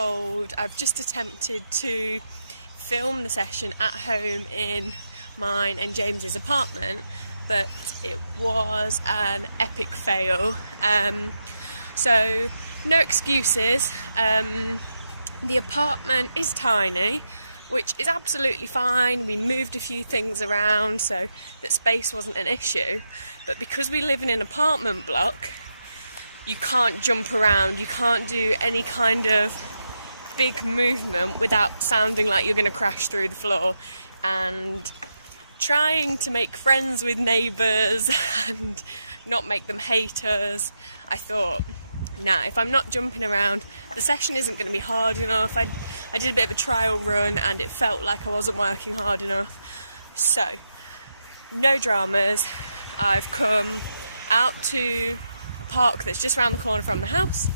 told I've just attempted to film the session at home in mine and James's apartment, but it was an epic fail. So no excuses. The apartment is tiny, which is absolutely fine. We moved a few things around so that space wasn't an issue, but because we live in an apartment block, you can't jump around, you can't do any kind of big movement without sounding like you're going to crash through the floor. And trying to make friends with neighbours and not make them haters, I thought, nah, if I'm not jumping around, the session isn't going to be hard enough. I did a bit of a trial run and it felt like I wasn't working hard enough. So, no dramas. I've come out to park that's just around the corner from the house.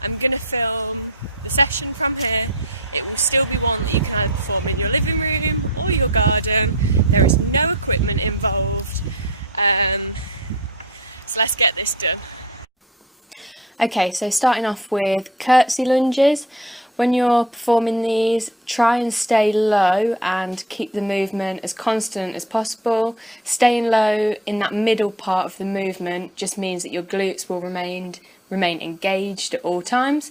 I'm going to film the session from here. It will still be one that you can perform in your living room or your garden. There is no equipment involved. So let's get this done. Okay, so starting off with curtsy lunges. When you're performing these, try and stay low and keep the movement as constant as possible. Staying low in that middle part of the movement just means that your glutes will remain engaged at all times.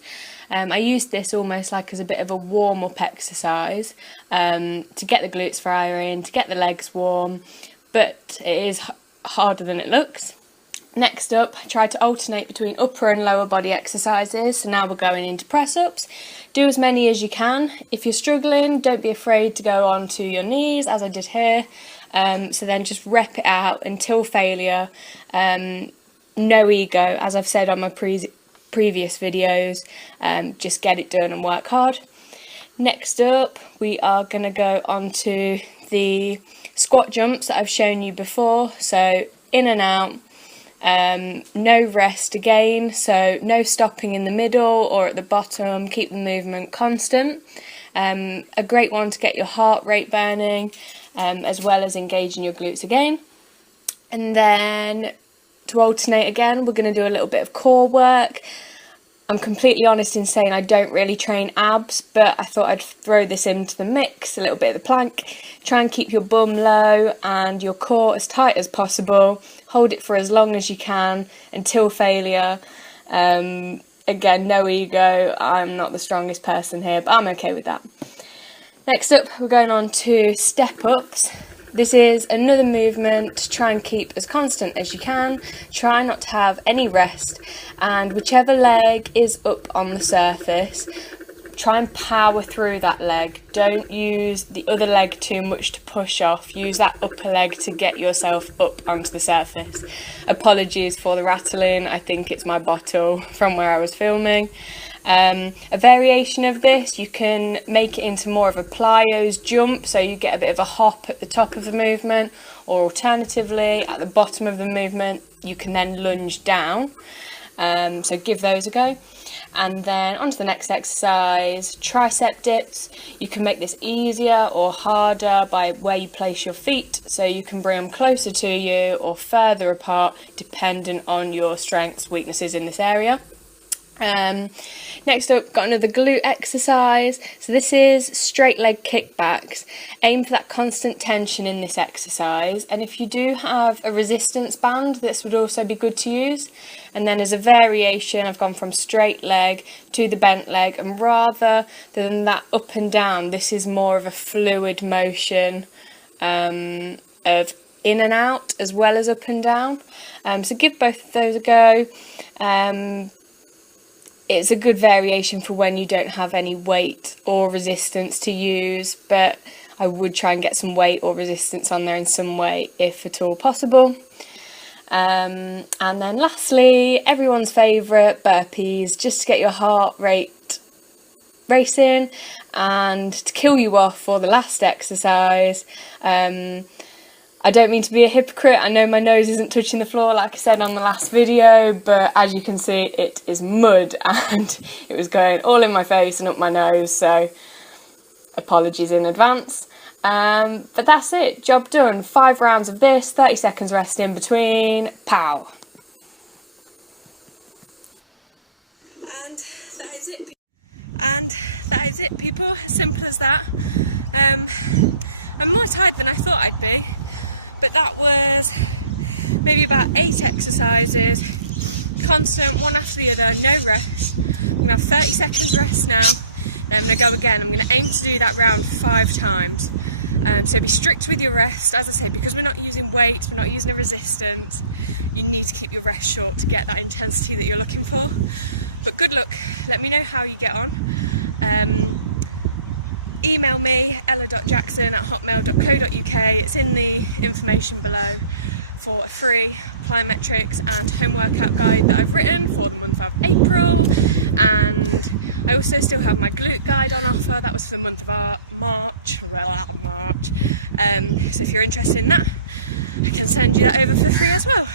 I used this almost like as a bit of a warm-up exercise to get the glutes firing, to get the legs warm, but it is harder than it looks. Next up, try to alternate between upper and lower body exercises. So now we're going into press-ups. Do as many as you can. If you're struggling, don't be afraid to go onto your knees, as I did here. So then just rep it out until failure. No ego, as I've said on my previous videos. Just get it done and work hard. Next up, we are going to go onto the squat jumps that I've shown you before. So in and out. No rest again, so no stopping in the middle or at the bottom. Keep the movement constant. A great one to get your heart rate burning, as well as engaging your glutes again. And then to alternate again, we're going to do a little bit of core work. I'm completely honest in saying I don't really train abs, but I thought I'd throw this into the mix, a little bit of the plank. Try and keep your bum low and your core as tight as possible. Hold it for as long as you can until failure. Again, no ego. I'm not the strongest person here, but I'm okay with that. Next up, we're going on to step ups. This is another movement to try and keep as constant as you can. Try not to have any rest, and whichever leg is up on the surface, try and power through that leg. Don't use the other leg too much to push off. Use that upper leg to get yourself up onto the surface. Apologies for the rattling. I think it's my bottle from where I was filming. A variation of this, you can make it into more of a plyos jump, so you get a bit of a hop at the top of the movement, or alternatively at the bottom of the movement you can then lunge down. So give those a go. And then on to the next exercise, tricep dips. You can make this easier or harder by where you place your feet, so you can bring them closer to you or further apart dependent on your strengths, weaknesses in this area. Next up, got another glute exercise. So this is straight leg kickbacks. Aim for that constant tension in this exercise, and if you do have a resistance band, this would also be good to use. And then as a variation, I've gone from straight leg to the bent leg, and rather than that up and down, this is more of a fluid motion of in and out as well as up and down. So give both of those a go. It's a good variation for when you don't have any weight or resistance to use, but I would try and get some weight or resistance on there in some way if at all possible. And then lastly, everyone's favourite, burpees, just to get your heart rate racing and to kill you off for the last exercise. I don't mean to be a hypocrite. I know my nose isn't touching the floor like I said on the last video, but as you can see it is mud and it was going all in my face and up my nose, so apologies in advance. But that's it, job done. 5 rounds of this, 30 seconds rest in between, pow. And that is it. And hit people, simple as that. I'm more tired than I thought I'd be, but that was maybe about 8 exercises, constant, one after the other, no rest. I'm going to have 30 seconds rest now, and I'm going to go again. I'm going to aim to do that round 5 times. So be strict with your rest, as I said, because we're not using weights, we're not using a resistance. You need to keep your rest short to get that intensity that you're looking for. But good luck, let me know how you get on. Email me, ella.jackson@hotmail.co.uk. It's in the information below for a free plyometrics and home workout guide that I've written for the month of April. And I also still have my glute guide on offer. That was for the month of March. So if you're interested in that, I can send you that over for free as well.